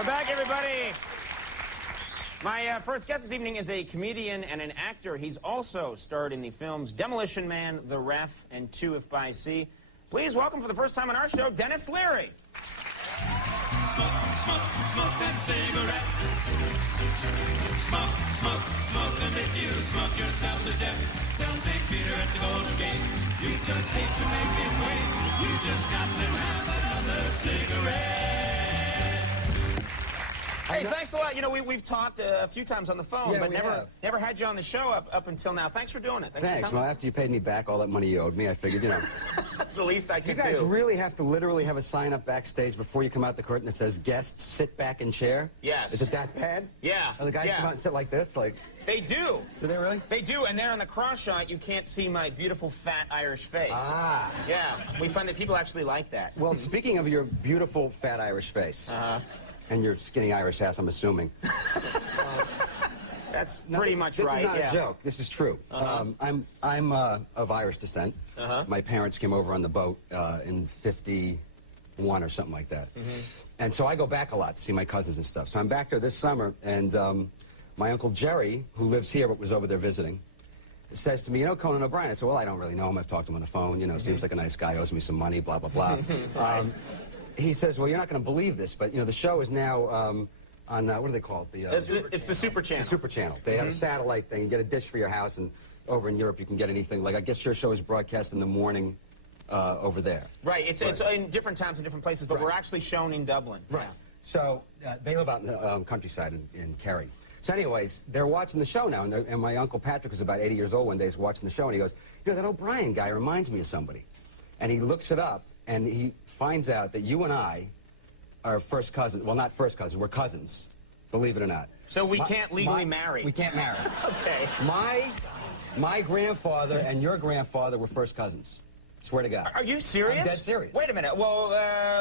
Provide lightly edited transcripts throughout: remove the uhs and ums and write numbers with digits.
We're back, everybody. My first guest this evening is a comedian and an actor. He's also starred in the films Demolition Man, The Ref, and Two If by Sea. Please welcome for the first time on our show, Denis Leary. Smoke that cigarette. Smoke, and if you smoke yourself to death, tell St. Peter at the Golden Gate, you just hate to make him wait. You just got to have another cigarette. Hey, thanks a lot. You know, we've talked a few times on the phone, yeah, but never had you on the show up until now. Thanks for doing it. Thanks. Well, after you paid me back all that money you owed me, I figured, you know. That's the least I could do. You guys really have to literally have a sign up backstage before you come out the curtain that says, guests, sit back in chair? Yes. Is it that bad? Yeah. Are the guys come out and sit like this? Like... They do. Do they really? They do, and there on the cross shot, you can't see my beautiful, fat Irish face. Ah. Yeah, we find that people actually like that. Well, speaking of your beautiful, fat Irish face, and your skinny Irish ass, I'm assuming. That's pretty much right. This is not a joke. This is true. I'm of Irish descent. My parents came over on the boat in '51 or something like that. And so I go back a lot to see my cousins and stuff. So I'm back there this summer, and my Uncle Jerry, who lives here but was over there visiting, says to me, you know Conan O'Brien? I said, well, I don't really know him. I've talked to him on the phone. You know, seems like a nice guy, owes me some money, blah, blah, blah. He says, well, you're not going to believe this, but, you know, the show is now on, what do they call it? It's the Super Channel. The Super Channel. They have a satellite thing. You get a dish for your house, and over in Europe you can get anything. Like, I guess your show is broadcast in the morning over there. Right. It's in different times in different places, but we're actually shown in Dublin. Right. Yeah. So they live out in the countryside in Kerry. So anyways, they're watching the show now, and my Uncle Patrick was about 80 years old one day, he's watching the show, and he goes, you know, that O'Brien guy reminds me of somebody. And he looks it up, and he finds out that you and I are first cousins. Well, not first cousins, we're cousins, believe it or not. So we can't legally marry? We can't marry. Okay. My grandfather and your grandfather were first cousins. Swear to God. Are you serious? I'm dead serious. Wait a minute. Well,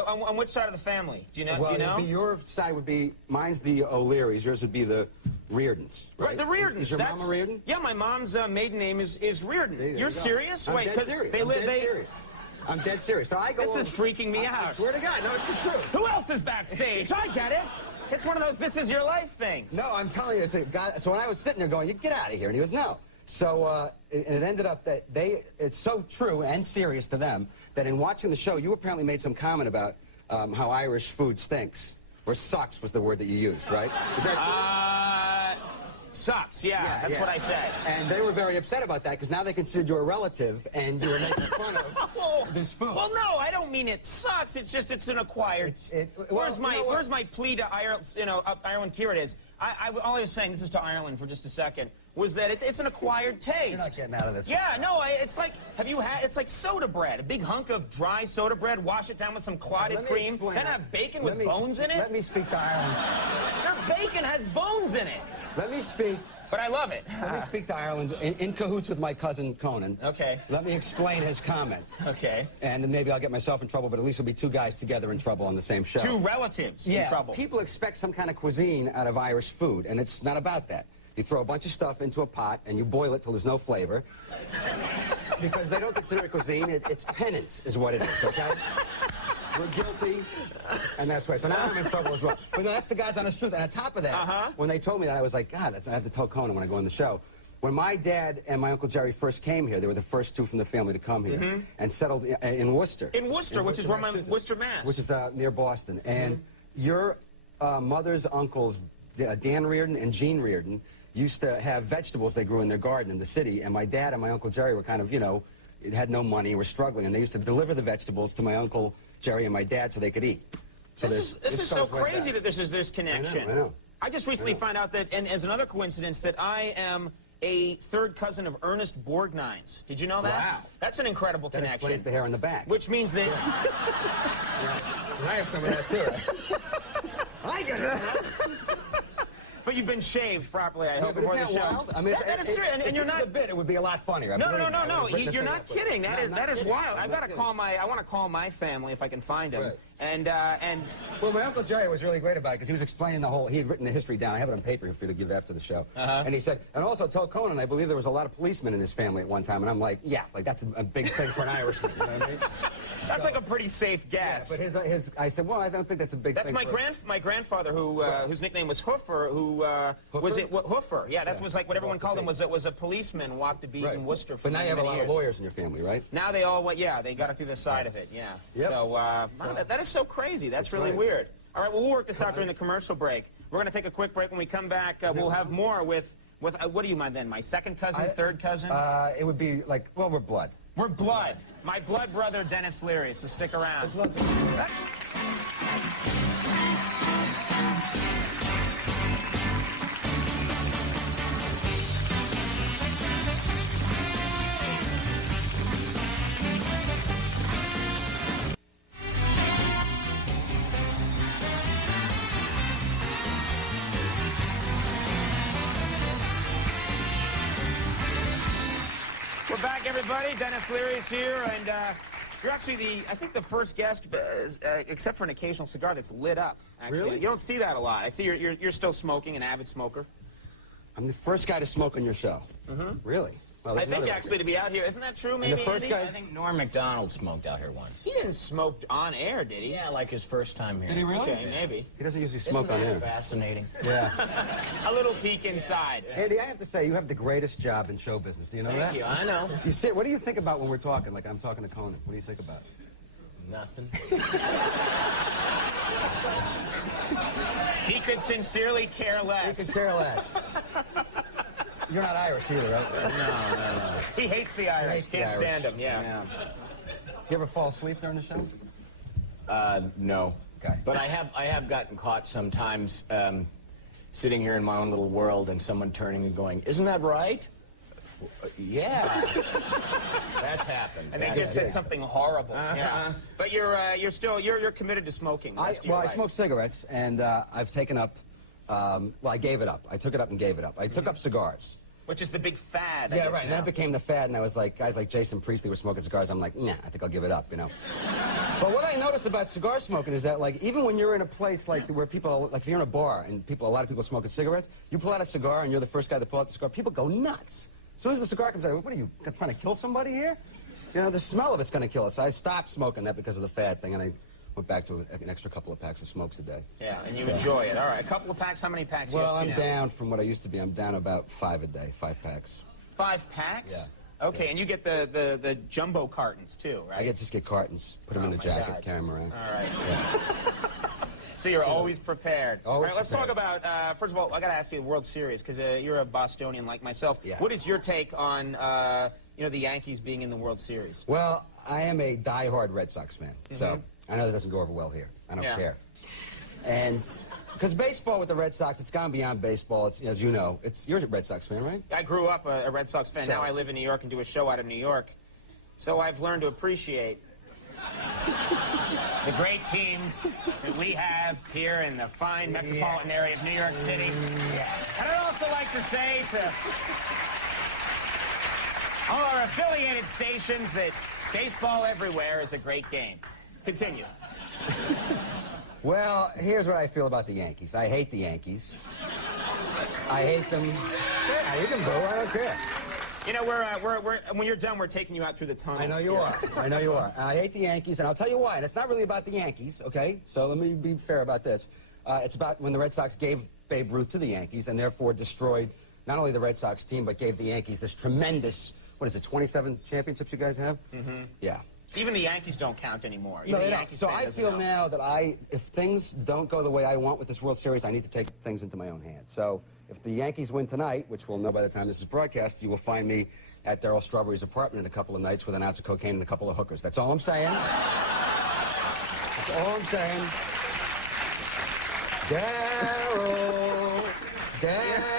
on which side of the family? Do you know? Well, do you know? Your side would be, mine's the O'Learys, yours would be the Reardons. Right, the Reardons. Is your mama Reardon? Yeah, my mom's maiden name is Reardon. You're serious? I'm dead serious. I'm dead serious. I'm dead serious. So I go. This is freaking me out. I swear to God, no, it's the truth. Who else is backstage? I get it. It's one of those "this is your life" things. No, I'm telling you, it's a guy. So when I was sitting there going, "You get out of here," and he goes, "No." So and it ended up that it's so true and serious to them that in watching the show, you apparently made some comment about how Irish food stinks, or sucks was the word that you used, right? Is that true? Sucks, yeah, that's what I said. And they were very upset about that because now they considered you a relative and you were making fun of this food. Well, no, I don't mean it sucks. It's just it's an acquired. Where's my plea to Ireland? You know, Ireland. Here it is. All I was saying, this is to Ireland for just a second, was that it's an acquired taste. You're not getting out of this. Yeah, no, it's like, have you had, it's like soda bread, a big hunk of dry soda bread, wash it down with some clotted cream, then have bacon with bones in it? Let me speak to Ireland. Their bacon has bones in it. Let me speak. But I love it. Let me speak to Ireland in cahoots with my cousin Conan. Okay. Let me explain his comment. Okay. And then maybe I'll get myself in trouble, but at least it'll be two guys together in trouble on the same show. Two relatives in trouble. People expect some kind of cuisine out of Irish food, and it's not about that. You throw a bunch of stuff into a pot, and you boil it till there's no flavor. Because they don't consider it cuisine, it's penance is what it is, okay? We're guilty, and that's why. So now I'm in trouble as well. But no, that's the God's honest truth. And on top of that, when they told me that, I was like, God, I have to tell Conan when I go on the show. When my dad and my Uncle Jerry first came here, they were the first two from the family to come here and settled in Worcester. In Worcester, which is where my Worcester, Mass. Which is near Boston. And your mother's uncles, Dan Reardon and Jean Reardon, used to have vegetables they grew in their garden in the city. And my dad and my Uncle Jerry were kind of, you know, had no money, were struggling. And they used to deliver the vegetables to my Uncle Jerry and my dad so they could eat. So this is so crazy that there's this connection. I know. I just recently found out that, and as another coincidence, that I am a third cousin of Ernest Borgnine's. Did you know that? Wow. That's an incredible connection. That explains the hair on the back. Which means that... I have some of that, too. I get it. But you've been shaved properly, I hope, but before isn't the that show. wild? I mean, that is true, and you're not... a bit, it would be a lot funnier. No, you're not kidding. That is wild. I've got to call my... I want to call my family if I can find them. Right. And... Well, my Uncle Jerry was really great about it because he was explaining the whole... He had written the history down. I have it on paper for you to give after the show. And he said, and also tell Conan, I believe there was a lot of policemen in his family at one time. And I'm like, yeah, like that's a big thing for an Irishman. You know what I mean? That's like a pretty safe guess. Yeah, but I said, well, I don't think that's a big thing. That's my grandfather, who whose nickname was Hoofer, who was it Hoofer? Yeah, that was like what everyone called him. Was a policeman, walked a beat in Worcester for But now you have a lot years. of lawyers in your family, right? Now they all they got it through the side of it. Yeah. Yep. So wow, that is so crazy. That's really weird. All right, well, we'll work this out during the commercial break. We're going to take a quick break. When we come back, we'll have more with what do you mind then? My second cousin, third cousin? It would be like, well, we're blood. We're blood. My blood brother, Denis Leary, so stick around. We're back, everybody. Denis Leary is here, and you're actually I think the first guest, except for an occasional cigar, that's lit up. Actually, Really? You don't see that a lot. I see you're still smoking, an avid smoker. I'm the first guy to smoke on your show. Really? Well, I think actually to be out here, isn't that true? Maybe the first Andy? guy. I think Norm Macdonald smoked out here once. He didn't smoke on air, did he? Yeah, like his first time here. Did he really? Okay, maybe. He doesn't usually Isn't smoke on that air. fascinating? Yeah. A little peek inside. Andy, I have to say, you have the greatest job in show business. Do you know that? Thank you, I know. You sit. What do you think about when we're talking? Like I'm talking to Conan. What do you think about? Nothing. He could sincerely care less. You could care less. You're not Irish either, right? No. He hates the Irish. hates the Can't Irish. stand them. Yeah. You ever fall asleep during the show? No. Okay. But I have gotten caught sometimes sitting here in my own little world and someone turning and going, "Isn't that right?" Yeah. That's happened. And they just said something horrible. Yeah. But you're still committed to smoking. The rest of your I life. smoke cigarettes, and I've taken up. Well, I gave it up. I took it up and gave it up. I took up cigars. Which is the big fad. I Yeah, guess, right. And then it became the fad, and I was like, guys like Jason Priestley were smoking cigars. I'm like, nah, I think I'll give it up, you know. But what I noticed about cigar smoking is that, like, even when you're in a place like where people, like, if you're in a bar and a lot of people smoking cigarettes, you pull out a cigar and you're the first guy to pull out the cigar, people go nuts. As soon as the cigar comes out, what are you trying to kill somebody here? You know, the smell of it's going to kill us. So I stopped smoking that because of the fad thing, and I went back to an extra couple of packs of smokes a day. Yeah, and you enjoy it. All right, a couple of packs. How many packs? Well, you up to I'm now? down from what I used to be. I'm down about 5 a day, 5 packs. 5 packs? Yeah. Okay, and you get the jumbo cartons too, right? I just get cartons, put them in the my jacket, God. carry them around. All right. Yeah. So you're always prepared. Always all right, let's talk prepared. about, first of all, I got to ask you the World Series, because you're a Bostonian like myself. Yeah. What is your take on, the Yankees being in the World Series? Well, I am a diehard Red Sox fan, so I know that doesn't go over well here. I don't care. And because baseball with the Red Sox, it's gone beyond baseball. It's, as you know, you're a Red Sox fan, right? I grew up a Red Sox fan. So- Now I live in New York and do a show out of New York. So I've learned to appreciate the great teams that we have here in the fine metropolitan area of New York City. And I'd also like to say to all our affiliated stations that baseball everywhere is a great game. Continue. Well, here's what I feel about the Yankees. I hate the Yankees. I hate them. Yeah, you can boo. I don't care. You know, when you're done, we're taking you out through the tunnel. I know you are. I know you are. I hate the Yankees, and I'll tell you why. And it's not really about the Yankees, okay? So let me be fair about this. It's about when the Red Sox gave Babe Ruth to the Yankees and therefore destroyed not only the Red Sox team, but gave the Yankees this tremendous, what is it, 27 championships you guys have? Mm-hmm. Yeah. Even the Yankees don't count anymore. No, Even they the don't. Yankees So fan I doesn't feel know. now that if things don't go the way I want with this World Series, I need to take things into my own hands. So if the Yankees win tonight, which we'll know by the time this is broadcast, you will find me at Darryl Strawberry's apartment in a couple of nights with an ounce of cocaine and a couple of hookers. That's all I'm saying. That's all I'm saying. Darryl, Darryl.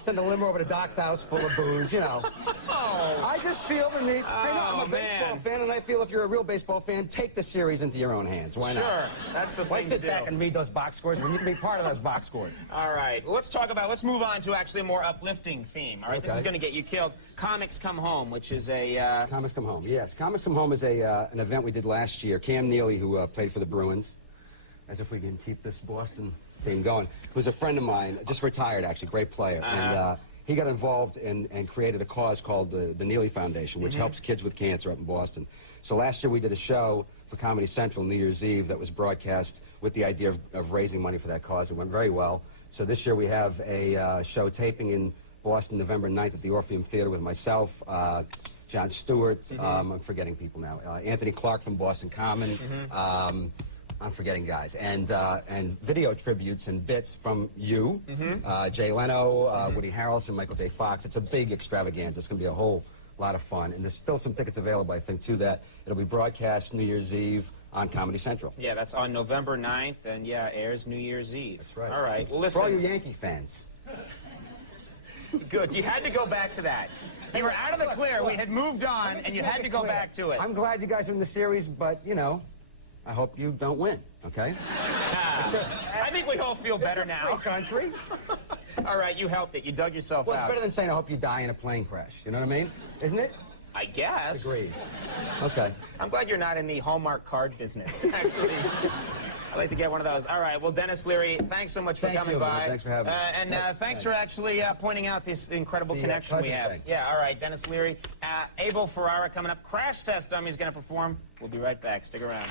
Send a limo over to Doc's house full of booze, you know. I just feel the need. I know, I'm a baseball fan, and I feel if you're a real baseball fan, take the series into your own hands. Why not? Sure, that's the Why thing sit to back do. and read those box scores when you can be part of those box scores? All right, well, let's move on to actually a more uplifting theme. All right, this is Okay. going to get you killed. Comics Come Home, which is a... Comics Come Home, yes. Comics Come Home is an event we did last year. Cam Neely, who played for the Bruins, as if we can keep this Boston thing going, who's a friend of mine, just retired, actually, great player. And he got involved and created a cause called the Neely Foundation, which helps kids with cancer up in Boston. So last year we did a show for Comedy Central New Year's Eve that was broadcast with the idea of raising money for that cause. It went very well. So this year we have a show taping in Boston November 9th at the Orpheum Theater with myself, Jon Stewart, I'm forgetting people now, Anthony Clark from Boston Common, I'm forgetting guys, and video tributes and bits from you, Jay Leno, Woody Harrelson, Michael J. Fox. It's a big extravaganza. It's going to be a whole lot of fun, and there's still some tickets available, I think, to that. It'll be broadcast New Year's Eve on Comedy Central. Yeah, that's on November 9th, and yeah, airs New Year's Eve. That's right. All right, well, listen. For all you Yankee fans. Good, you had to go back to that. You were out of the clear, we had moved on, and you had to go back to it. I'm glad you guys are in the series, but, you know, I hope you don't win, okay? I think we all feel better now. Free country. All right, you helped it. You dug yourself Well, out. it's better than saying I hope you die in a plane crash. You know what I mean? Isn't it? I guess. Agrees. Okay. I'm glad you're not in the Hallmark card business, actually. I'd like to get one of those. All right, well, Denis Leary, thanks so much for coming by. Man. Thanks for having me. And thanks for actually pointing out this incredible connection we have. Thing. Yeah, all right, Denis Leary. Abel Ferrara coming up. Crash Test Dummy is going to perform. We'll be right back. Stick around.